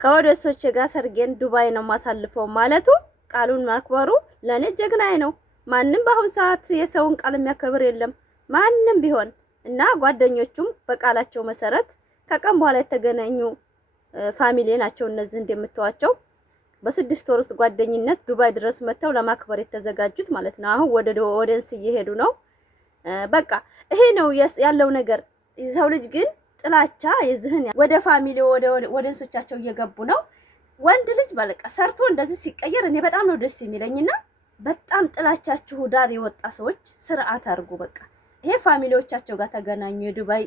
ከወደሶች ጋር ሰርጌን ዱባይ ነው ማሳልፈው ማለቱ ቃሉን ማክበሩ ለኔ ጀግናዬ ነው። ማንም በአሁን ሰዓት የሰውን ቃል የሚያከብር የለም ማንም ቢሆን እና ጓደኞቹም በቃላቸው መሰረት ከቀን በኋላ የተገናኙ ፋሚሊ ናቸው። እነዚህ እንደምታዋቸው በ6 ወር ውስጥ ጓደኝነት ዱባይ ድረስ መተው ለማክበር የተዘጋጁት ማለት ነው። አሁን ወደ ኦዲየንስ እየሄዱ ነው። በቃ ይሄ ነው ያለው ነገር። የሰው ልጅ ግን ጥላቻ የዝህን ወደ ፋሚሊ ወደ ኦዲየንሶቻቸው እየገቡ ነው። ወንድ ልጅ በቃ ሰርቶ እንደዚህ ሲቀየር እኔ በጣም ነው ደስ የሚለኝና በጣም ጥላቻችሁ ዳር የወጣ ሰዎች ስርዓት አድርጉ። በቃ ይሄ ፋሚሊዎቻቸው ጋር ተገናኙ። የዱባይ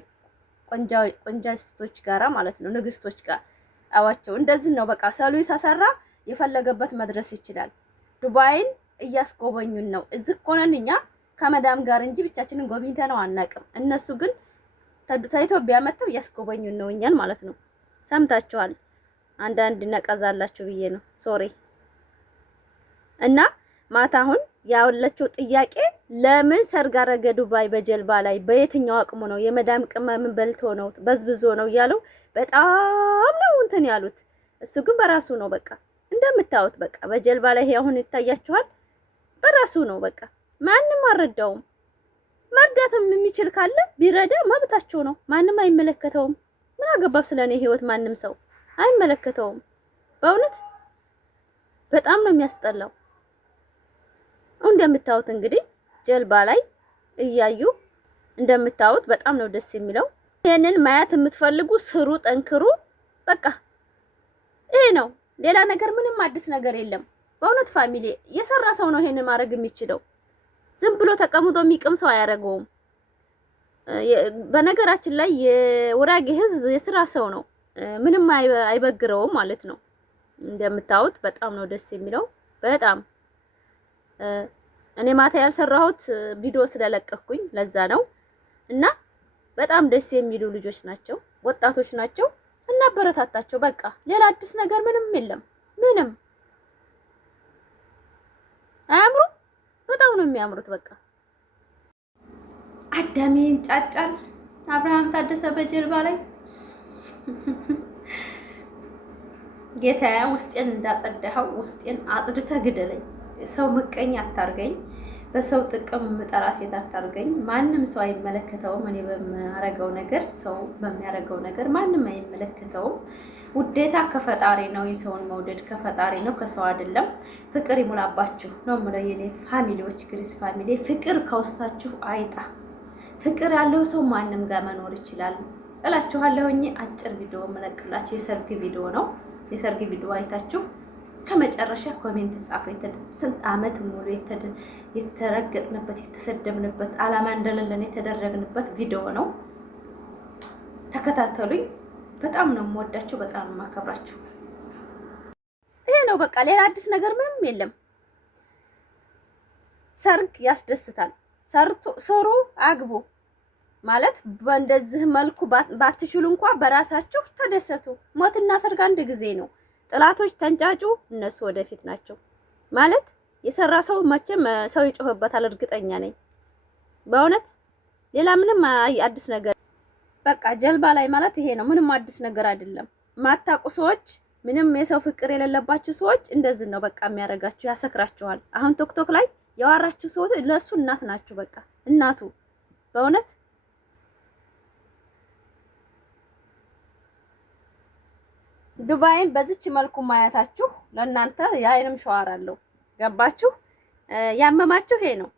ቆንጃስቶች ጋራ ማለት ነው፣ ንግስቶች ጋር አዋቸው እንደዚህ ነው። በቃ ሰሉ ተሰራ የፈለገበት መድረስ ይችላል። ዱባይን እያስጎበኙን ነው። እዚህ ቆነን እኛ ከመዳም ጋር እንጂ ብቻችንን ጎብኝተነው አናውቅም። እነሱ ግን ከኢትዮጵያ መጥተው እያስጎበኙን ነው እኛን ማለት ነው። ሰምታችኋል። አንዳንድ ነቀዛላችሁ ብዬ ነው ሶሪ። እና ማታ አሁን ያወለችው ጥያቄ ለምን ሰርግ አረገ ዱባይ በጀልባ ላይ በየትኛው አቅሙ ነው? የመዳም ቅመምን በልቶ ነው በዝብዞ ነው እያለው በጣም ነው እንትን ያሉት። እሱ ግን በራሱ ነው በቃ እንደምታዩት በቃ በጀልባ ላይ አሁን ይታያችኋል። በራሱ ነው በቃ ማንም አልረዳውም። መርዳትም የሚችል ካለ ቢረዳ መብታቸው ነው። ማንም አይመለከተውም። ምን አገባብ ስለኔ ህይወት ማንም ሰው አይመለከተውም። በእውነት በጣም ነው የሚያስጠላው። እንደምታዩት እንግዲህ ጀልባ ላይ እያዩ እንደምታዩት በጣም ነው ደስ የሚለው። ይሄንን ማየት የምትፈልጉ ስሩ፣ ጠንክሩ። በቃ ይሄ ነው። ሌላ ነገር ምንም አዲስ ነገር የለም። በእውነት ፋሚሊ የሰራ ሰው ነው ይሄንን ማድረግ የሚችለው። ዝም ብሎ ተቀምጦ የሚቅም ሰው አያደርገውም። በነገራችን ላይ የውራጌ ህዝብ የስራ ሰው ነው። ምንም አይበግረውም ማለት ነው። እንደምታዩት በጣም ነው ደስ የሚለው። በጣም እኔ ማታ ያልሰራሁት ቪዲዮ ስለለቀኩኝ ለዛ ነው። እና በጣም ደስ የሚሉ ልጆች ናቸው፣ ወጣቶች ናቸው። እናበረታታቸው። በቃ ሌላ አዲስ ነገር ምንም የለም። ምንም አያምሩም? በጣም ነው የሚያምሩት። በቃ አዳሜ ይንጫጫል። አብርሃም ታደሰ በጀልባ ላይ ጌታዬ ውስጤን እንዳጸዳኸው ውስጤን አጽድተህ ግደለኝ። ሰው ምቀኛ አታርገኝ። በሰው ጥቅም ምጠራ ሴት አታርገኝ። ማንም ሰው አይመለከተውም። እኔ በማረገው ነገር ሰው በሚያረገው ነገር ማንም አይመለከተውም። ውዴታ ከፈጣሪ ነው። የሰውን መውደድ ከፈጣሪ ነው፣ ከሰው አይደለም። ፍቅር ይሙላባችሁ ነው የምለው የኔ ፋሚሊዎች፣ ግሪስ ፋሚሊ። ፍቅር ከውስጣችሁ አይጣ። ፍቅር ያለው ሰው ማንም ጋር መኖር ይችላል እላችኋለሁኝ። አጭር ቪዲዮ መለቅላችሁ የሰርግ ቪዲዮ ነው። የሰርግ ቪዲዮ አይታችሁ እስከ መጨረሻ ኮሜንት ጻፉ። ስንት አመት ሙሉ የተረገጥንበት የተሰደብንበት አላማ እንደሌለን የተደረግንበት ቪዲዮ ነው። ተከታተሉኝ። በጣም ነው የምወዳችሁ፣ በጣም ነው የማከብራችሁ። ይሄ ነው በቃ። ሌላ አዲስ ነገር ምንም የለም። ሰርግ ያስደስታል። ሰሩ፣ አግቡ ማለት በእንደዚህ መልኩ ባትችሉ እንኳን በራሳችሁ ተደሰቱ። ሞትና ሰርግ አንድ ጊዜ ነው። ጥላቶች ተንጫጩ፣ እነሱ ወደፊት ናቸው። ማለት የሰራ ሰው መቼም ሰው ይጮህበታል፣ እርግጠኛ ነኝ በእውነት። ሌላ ምንም አዲስ ነገር በቃ ጀልባ ላይ ማለት ይሄ ነው። ምንም አዲስ ነገር አይደለም። ማታውቁ ሰዎች፣ ምንም የሰው ፍቅር የሌለባችሁ ሰዎች እንደዚህ ነው በቃ የሚያደርጋችሁ፣ ያሰክራችኋል። አሁን ቶክቶክ ላይ ያዋራችሁ ሰዎች ለሱ እናት ናችሁ። በቃ እናቱ በእውነት ዱባይን በዚች መልኩ ማየታችሁ ለእናንተ የአይንም ሸዋር አለው። ገባችሁ? ያመማችሁ ይሄ ነው።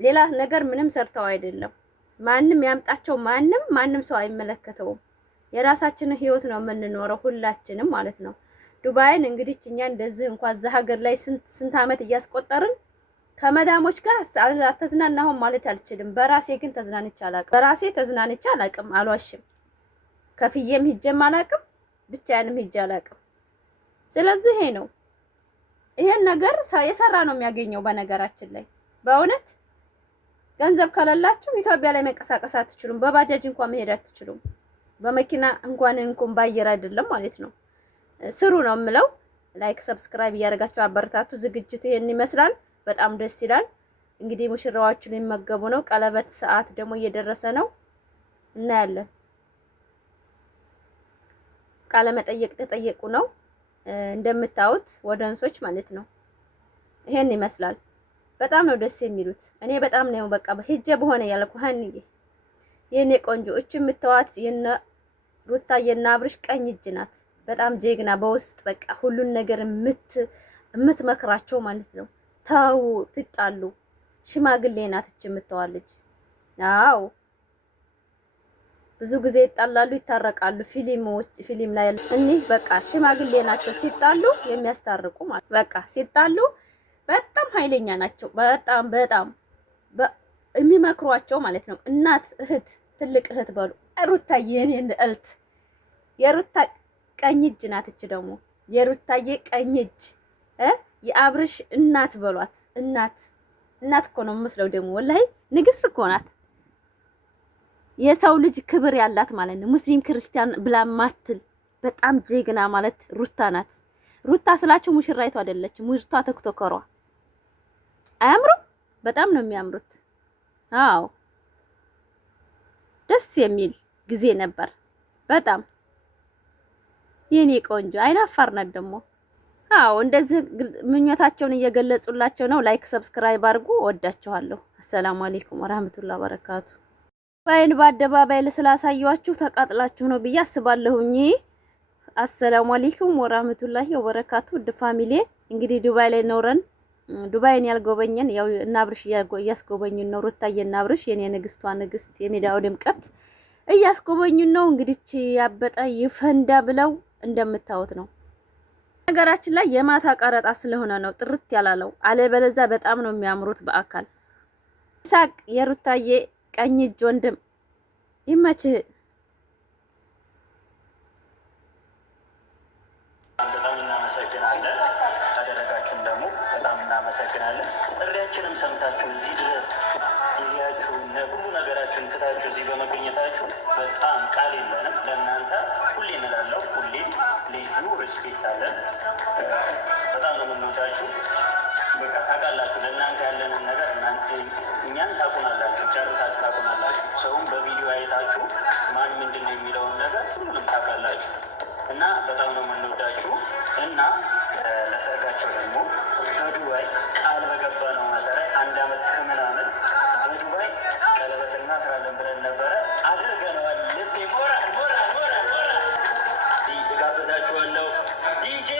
ሌላ ነገር ምንም ሰርተው አይደለም። ማንም ያምጣቸው ማንም ሰው አይመለከተውም። የራሳችንን ህይወት ነው የምንኖረው ሁላችንም ማለት ነው። ዱባይን እንግዲህ እኛ እንደዚህ እንኳን እዛ ሀገር ላይ ስንት አመት እያስቆጠርን ከመዳሞች ጋር አልተዝናናሁም ማለት አልችልም። በራሴ ግን ተዝናንቼ አላቅም። አልዋሽም። ከፍዬም ሂጄም አላቅም፣ ብቻዬንም ሂጄ አላቅም። ስለዚህ ይሄ ነው። ይሄን ነገር የሰራ ነው የሚያገኘው። በነገራችን ላይ በእውነት ገንዘብ ከሌላችሁ ኢትዮጵያ ላይ መንቀሳቀስ አትችሉም። በባጃጅ እንኳን መሄድ አትችሉም። በመኪና እንኳን ባየር አይደለም ማለት ነው። ስሩ ነው የምለው። ላይክ ሰብስክራይብ እያደረጋችሁ አበረታቱ። ዝግጅቱ ይሄን ይመስላል። በጣም ደስ ይላል። እንግዲህ ሙሽራዎቹን ሊመገቡ ነው። ቀለበት ሰዓት ደግሞ እየደረሰ ነው። እናያለን። ቃለ መጠየቅ ተጠየቁ ነው እንደምታዩት ወደንሶች ማለት ነው። ይሄን ይመስላል። በጣም ነው ደስ የሚሉት። እኔ በጣም ነው በቃ ሂጄ በሆነ ያልኩ ሀንዬ የኔ ቆንጆ እቺ የምትዋት የነ ሩታ የነ አብርሽ ቀኝ እጅ ናት። በጣም ጀግና በውስጥ በቃ ሁሉን ነገር የምትመክራቸው ማለት ነው። ተው ትጣሉ ሽማግሌ ናት እቺ የምትዋልጅ። አዎ ብዙ ጊዜ ይጣላሉ ይታረቃሉ። ፊልም ላይ እኒህ በቃ ሽማግሌ ናቸው ሲጣሉ የሚያስታርቁ ማለት በቃ ሲጣሉ በጣም ኃይለኛ ናቸው። በጣም የሚመክሯቸው ማለት ነው። እናት እህት፣ ትልቅ እህት በሉ። ሩታዬ የኔን እልት የሩታ ቀኝ እጅ ናት። እች ደግሞ የሩታዬ ቀኝ እጅ የአብርሽ እናት በሏት። እናት እኮ ነው የምመስለው ደግሞ ወላሂ ንግስት እኮ ናት። የሰው ልጅ ክብር ያላት ማለት ነው። ሙስሊም ክርስቲያን ብላ ማትል በጣም ጀግና ማለት ሩታ ናት። ሩታ ስላችሁ ሙሽራይቱ አይደለችም። ሩታ ተክቶከሯ አያምሩም? በጣም ነው የሚያምሩት። አዎ ደስ የሚል ጊዜ ነበር በጣም የኔ ቆንጆ አይናፋር ናት ደግሞ። አዎ እንደዚህ ምኞታቸውን እየገለጹላቸው ነው። ላይክ ሰብስክራይብ አድርጉ። ወዳችኋለሁ። አሰላሙ አለይኩም ወራህመቱላሂ ወበረካቱ። ዱባይን በአደባባይ ስላሳያችሁ ተቃጥላችሁ ነው ብዬ አስባለሁኝ። አሰላሙ አለይኩም ወራህመቱላሂ ወበረካቱ። ውድ ፋሚሊ እንግዲህ ዱባይ ላይ ኖረን ዱባይን ያልጎበኘን ያው እና አብርሽ እያስጎበኙን ነው። ሩታዬ እና አብርሽ የኔ ንግስቷ ንግስት የሚዲያው ድምቀት እያስጎበኙን ነው። እንግዲህ ያበጠ ይፈንዳ ብለው እንደምታዩት ነው። ነገራችን ላይ የማታ ቀረጣ ስለሆነ ነው ጥርት ያላለው። አለበለዚያ በጣም ነው የሚያምሩት በአካል። ሳቅ የሩታዬ ቀኝ እጅ ወንድም ይመችህ። በጣም እናመሰግናለን። ታደረጋችሁን ደግሞ በጣም እናመሰግናለን። ጥሪያችንም ሰምታችሁ እዚህ ድረስ ጊዜያችሁን ሁሉ ነገራችሁን ትታችሁ እዚህ በመገኘታችሁ በጣም ቃል የለንም ለእናንተ። ሁሌ እንላለው ሁሌ ልዩ ሪስፔክት አለን። በጣም ነው የምንወዳችሁ። በቃ ታውቃላችሁ ለእናንተ ያለንን ነገር እኛን ታውቁናላችሁ፣ ጨርሳችሁ ታውቁናላችሁ። ሰውም በቪዲዮ አይታችሁ ማን ምንድን ነው የሚለውን ነገር ሁሉንም ታውቃላችሁ እና በጣም ነው የምንወዳችሁ እና ለሰርጋቸው ደግሞ በዱባይ ቃል በገባ ነው መሰረት 1 ዓመት ከምናምን በዱባይ ቀለበት እናስራለን ብለን ነበረ። አድርገነዋል። እስኪ ሞራል እጋብዛችኋለሁ። ዲጄ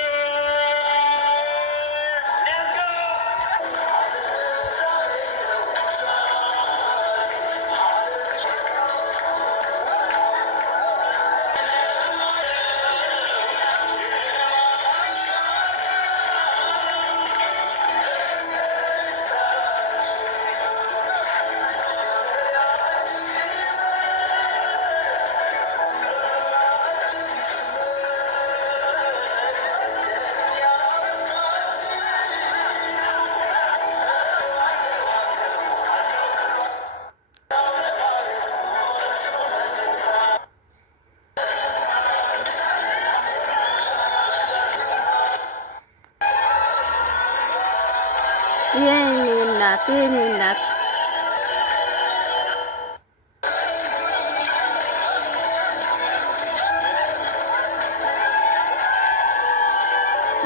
የኔ እናት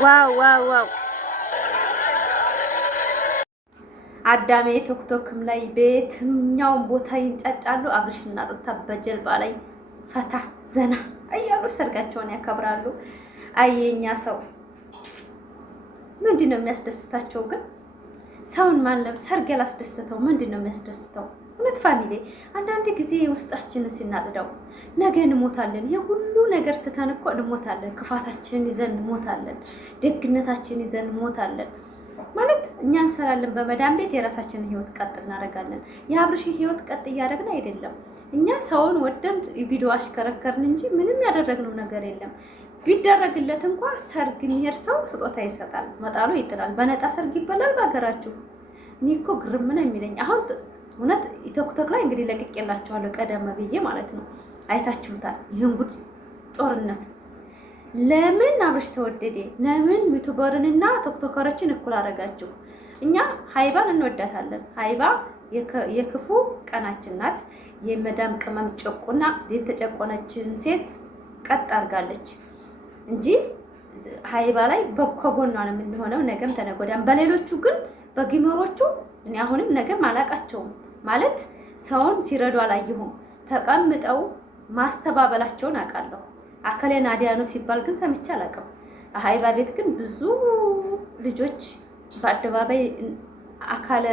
ዋው አዳሜ ቶክቶክም ላይ በየትኛውም ቦታ ይንጫጫሉ። አብርሽና ሩታ በጀልባ ላይ ፈታ ዘና እያሉ ሰርጋቸውን ያከብራሉ። አየኛ ሰው ምንድነው የሚያስደስታቸው ግን? ሰውን ማለም ሰርግ ያላስደስተው ምንድነው የሚያስደስተው? እውነት ፋሚሊ አንዳንድ ጊዜ ውስጣችንን ሲናጥደው ነገ እንሞታለን። የሁሉ ነገር ትተን እኮ እንሞታለን። ክፋታችንን ይዘን እንሞታለን። ደግነታችንን ይዘን እንሞታለን። ማለት እኛ እንሰራለን በመዳን ቤት የራሳችንን ህይወት ቀጥ እናደርጋለን። የአብርሽን ህይወት ቀጥ እያደረግን አይደለም። እኛ ሰውን ወደን ቪዲዮ አሽከረከርን እንጂ ምንም ያደረግነው ነገር የለም። ቢደረግለት እንኳን ሰርግ የሚሄድ ሰው ስጦታ ይሰጣል፣ መጣሉ ይጥላል። በነጣ ሰርግ ይበላል በሀገራችሁ። እኔ እኮ ግርም ነው የሚለኝ። አሁን እውነት ቲክቶክ ላይ እንግዲህ ለቅቄላችኋለሁ ቀደም ብዬ ማለት ነው። አይታችሁታል ይህን ጉድ ጦርነት። ለምን አብርሽ ተወደደ? ለምን ዩቲዩበርንና ቲክቶከሮችን እኩል አደረጋችሁ? እኛ ሀይባን እንወዳታለን። ሀይባ የክፉ ቀናችን ናት። የመዳም ቅመም ጨቁና የተጨቆነችን ሴት ቀጥ አድርጋለች። እንጂ ሀይባ ላይ ከጎኗ ነው የምንሆነው ነገም ተነጎዳም። በሌሎቹ ግን በጊመሮቹ እኔ አሁንም ነገም አላቃቸውም ማለት ሰውን ሲረዱ አላየሁም። ተቀምጠው ማስተባበላቸውን አውቃለሁ። አከሌ ናዲያ ነው ሲባል ግን ሰምቼ አላውቅም። ሀይባ ቤት ግን ብዙ ልጆች በአደባባይ አካለ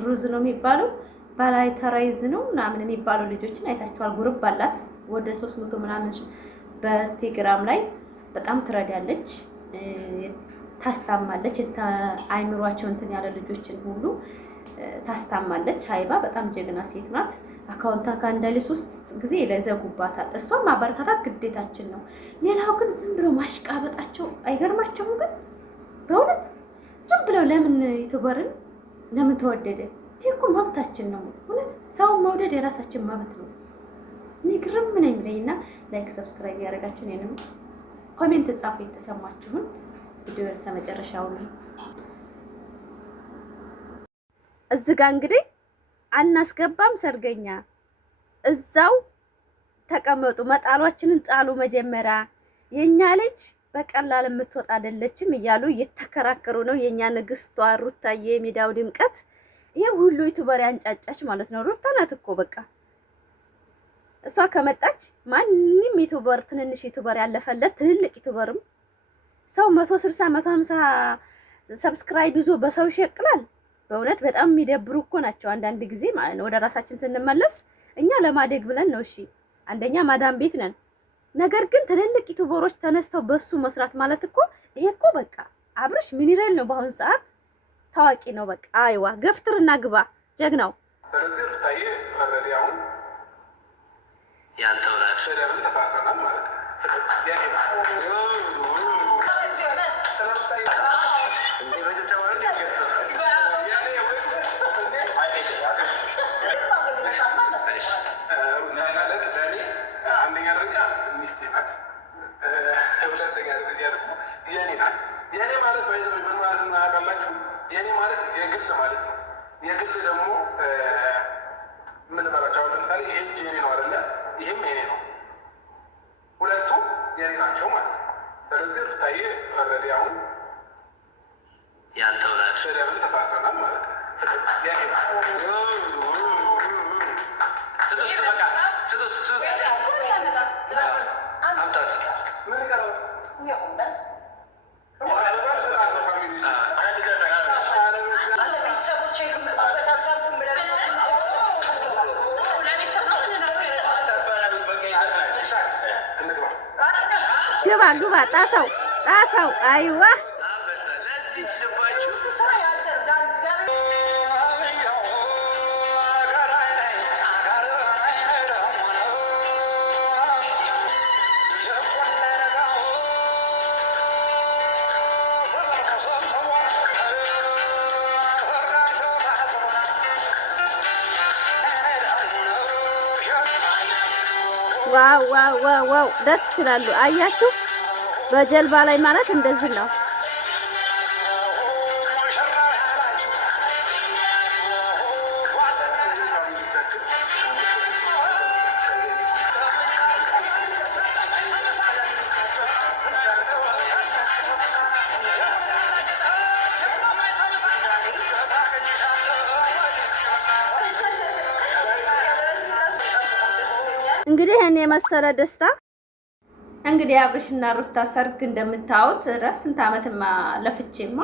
ሩዝ ነው የሚባለው ባላይ ተራይዝ ነው ምናምን የሚባሉ ልጆችን አይታችኋል። ግሩፕ አላት ወደ 300 ምናምን በኢንስታግራም ላይ በጣም ትረዳለች፣ ታስታማለች። አይምሯቸው እንትን ያለ ልጆችን ሁሉ ታስታማለች። ሀይባ በጣም ጀግና ሴት ናት። አካውንታ ካንዳሊ 3 ጊዜ ለዘጉባታል። እሷም ማበረታታት ግዴታችን ነው። ሌላው ግን ዝም ብለው ማሽቃበጣቸው አይገርማቸውም? ግን በእውነት ዝም ብለው ለምን ዩቲዩበርን ለምን ተወደደ? ይሄ እኮ መብታችን ነው። እውነት ሰውን መውደድ የራሳችን መብት ነው። እኔ ግርም ምን የሚለኝና ላይክ ሰብስክራይብ ያደረጋችሁ እኔንም ኮሜንት ጻፉ የተሰማችሁን። ቪዲዮ መጨረሻው ነው። እዚህ ጋር እንግዲህ አናስገባም ሰርገኛ እዛው ተቀመጡ፣ መጣሏችንን ጣሉ። መጀመሪያ የኛ ልጅ በቀላል የምትወጣ አይደለችም እያሉ እየተከራከሩ ነው። የኛ ንግስቷ ሩታዬ የሚዲያው ድምቀት ይሄ ሁሉ ዩቲዩበር ያንጫጫች ማለት ነው። ሩታ ናት እኮ በቃ እሷ ከመጣች ማንም ዩቲዩበር ትንንሽ ዩቲዩበር ያለፈለት ትልልቅ ዩቲዩበርም ሰው 160 150 ሰብስክራይብ ይዞ በሰው ይሸቅላል። በእውነት በጣም የሚደብሩ እኮ ናቸው አንዳንድ ጊዜ ማለት ነው። ወደ ራሳችን ስንመለስ እኛ ለማደግ ብለን ነው። እሺ አንደኛ ማዳም ቤት ነን። ነገር ግን ትልልቅ ዩቲዩበሮች ተነስተው በሱ መስራት ማለት እኮ ይሄ እኮ በቃ አብርሽ ሚኒራል ነው በአሁን ሰዓት ታዋቂ ነው። በቃ አይዋ ገፍትርና ግባ ጀግናው ያንተው ናት ለምን ተፋቀናል ማለት ነው። የኔ ማለት ምን ማለት ነው ያውቃላችሁ? የኔ ማለት የግል ማለት ነው። የግል ደግሞ ምን ባላቸው ለምሳሌ ይሄ የኔ ነው አይደለ? ይሄም የኔ ነው። ሁለቱም የኔ ናቸው ማለት ነው። ስለዚህ ሩታዬ ኦልሬዲ አሁን ያንተው ናት ለምን ተፋቀናል ማለት ነው። የኔ ግባ ግባ ጣሰው አይዋ ዋው ደስ ይላሉ። አያችሁ በጀልባ ላይ ማለት እንደዚህ ነው። እንግዲህ እኔ የመሰለ ደስታ እንግዲህ አብርሽና ሩታ ሰርግ እንደምታዩት ስንት ዓመትማ ለፍቼማ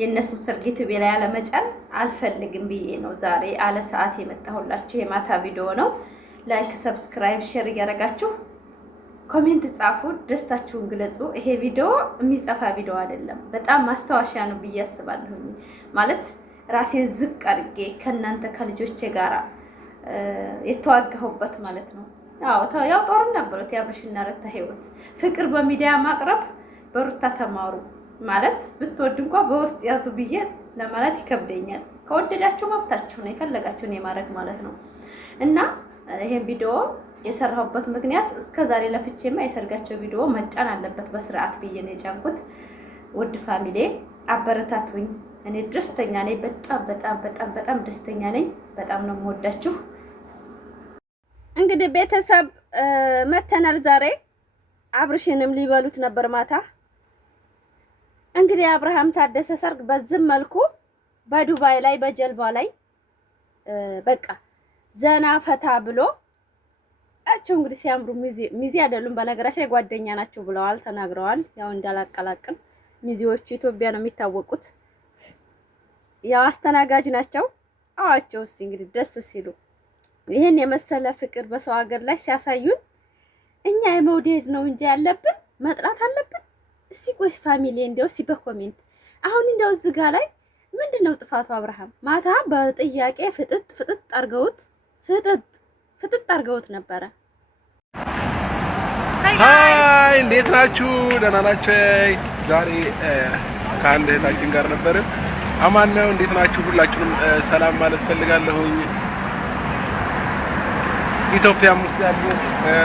የነሱ ሰርግ ዩቲዩብ ላይ አለመጫን አልፈልግም ብዬ ነው ዛሬ አለ ሰዓት የመጣሁላችሁ። የማታ ቪዲዮ ነው። ላይክ ሰብስክራይብ ሼር እያደረጋችሁ ኮሜንት ጻፉ፣ ደስታችሁን ግለጹ። ይሄ ቪዲዮ የሚጸፋ ቪዲዮ አይደለም፣ በጣም ማስታወሻ ነው ብዬ አስባለሁ። ማለት ራሴን ዝቅ አድርጌ ከእናንተ ከልጆቼ ጋራ የተዋጋሁበት ማለት ነው። ያው ጦርነት ነበሩት የአብርሽና ሩታ ህይወት። ፍቅር በሚዲያ ማቅረብ በሩታ ተማሩ ማለት ብትወድ እንኳን በውስጥ ያዙ ብዬ ለማለት ይከብደኛል። ከወደዳችሁ መብታችሁ ነው፣ የፈለጋችሁን የማድረግ ማለት ነው። እና ይሄን ቪዲዮ የሰራሁበት ምክንያት እስከዛሬ ለፍቼማ የሰርጋቸው ቪዲዮ መጫን አለበት በስርዓት ብዬ ነው የጫንኩት። ውድ ፋሚሊ አበረታቱኝ። እኔ ደስተኛ ነኝ፣ በጣም ደስተኛ ነኝ። በጣም ነው የምወዳችሁ። እንግዲህ ቤተሰብ መተናል ዛሬ አብርሽንም ሊበሉት ነበር ማታ። እንግዲህ አብርሃም ታደሰ ሰርግ በዝም መልኩ በዱባይ ላይ በጀልባ ላይ በቃ ዘና ፈታ ብሎ አቸው እንግዲህ ሲያምሩ ሚዜ አይደሉም በነገራችን ላይ ጓደኛ ናቸው ብለዋል ተናግረዋል። ያው እንዳላቀላቅል ሚዜዎቹ ኢትዮጵያ ነው የሚታወቁት። ያው አስተናጋጅ ናቸው። አዋቸውስ እንግዲህ ደስ ሲሉ ይሄን የመሰለ ፍቅር በሰው ሀገር ላይ ሲያሳዩን እኛ የመውደድ ነው እንጂ ያለብን መጥላት አለብን? እስቲ ቆይ ፋሚሊ እንደው እስቲ በኮሜንት አሁን እንደው እዚህ ጋር ላይ ምንድነው ጥፋቱ? አብርሃም ማታ በጥያቄ ፍጥጥ አርገውት ነበረ። ሃይ እንዴት ናችሁ? ደህና ናችሁ? ዛሬ ከአንድ እህታችን ጋር ነበርን። አማን ነው። እንዴት ናችሁ? ሁላችሁንም ሰላም ማለት ፈልጋለሁኝ። ኢትዮጵያም ውስጥ ያሉ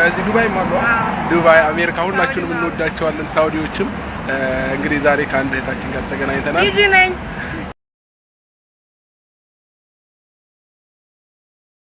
እዚህ ዱባይም አሉ። ዱባይ፣ አሜሪካ ሁላችሁንም እንወዳቸዋለን። ሳውዲዎችም እንግዲህ ዛሬ ከአንድ እህታችን ጋር ተገናኝተናል።